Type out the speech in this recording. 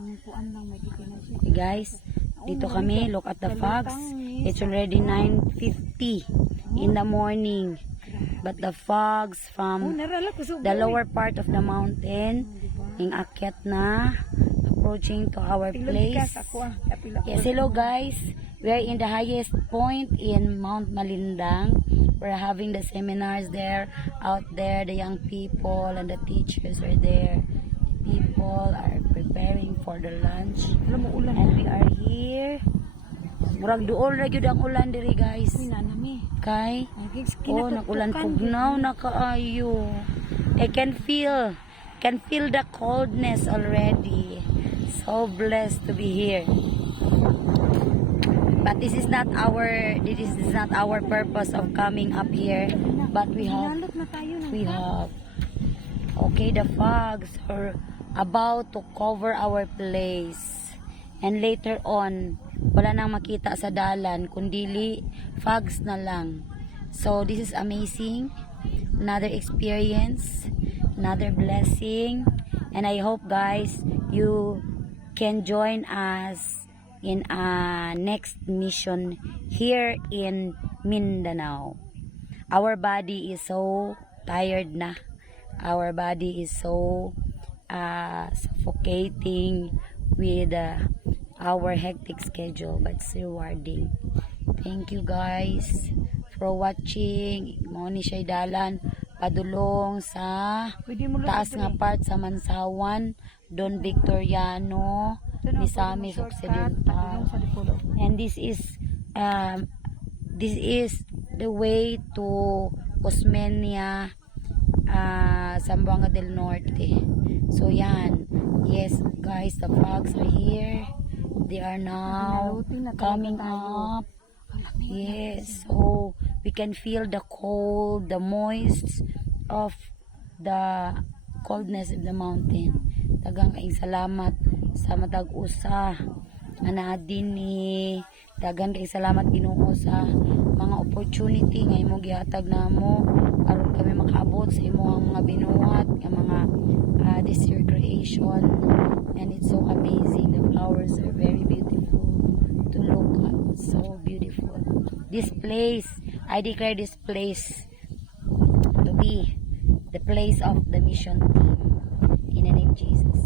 Ang kuan lang may siya. Guys, dito kami, look at the fogs. It's already 9:50 in the morning. But the fogs from the lower part of the mountain, yung akyat na, approaching to our place. Yes, hello guys. We are in the highest point in Mount Malindang. We're having the seminars there, out there, the young people and the teachers are there. People are preparing for the lunch. And we are here. Murag duol ra gyud ang ulan diri guys. Kay nagulan pugnaw na kaayo. I can feel the coldness already. So blessed to be here. But this is not our purpose of coming up here. But we have okay, the fogs are about to cover our place. And later on, wala nang makita sa dalan, kundili fogs na lang. So this is amazing. Another experience, another blessing. And I hope guys, you can join us in a next mission here in Mindanao. Our body is so tired na. Our body is so suffocating with our hectic schedule, but it's rewarding. Thank you guys for watching. Moni siya dalan padulong sa taas nga part sa Mansawan, Don Victoriano, Misamis Occidental. And this is the way to Osmeña, Zamboanga del Norte. So yan, yes guys, the fogs are here. They are now coming up. Yes, so we can feel the cold, the moist of the coldness of the mountain. Dagang kaing salamat sa matag usa nga naa dinhi. Dagan kay salamat Ginoo sa mga opportunity nga imong gihatag namo aron kami makaabot sa imong mga binuhat nga mga this year creation. And it's so amazing. The flowers are very beautiful to look at. So beautiful. This place, I declare this place to be the place of the mission team in the name of Jesus.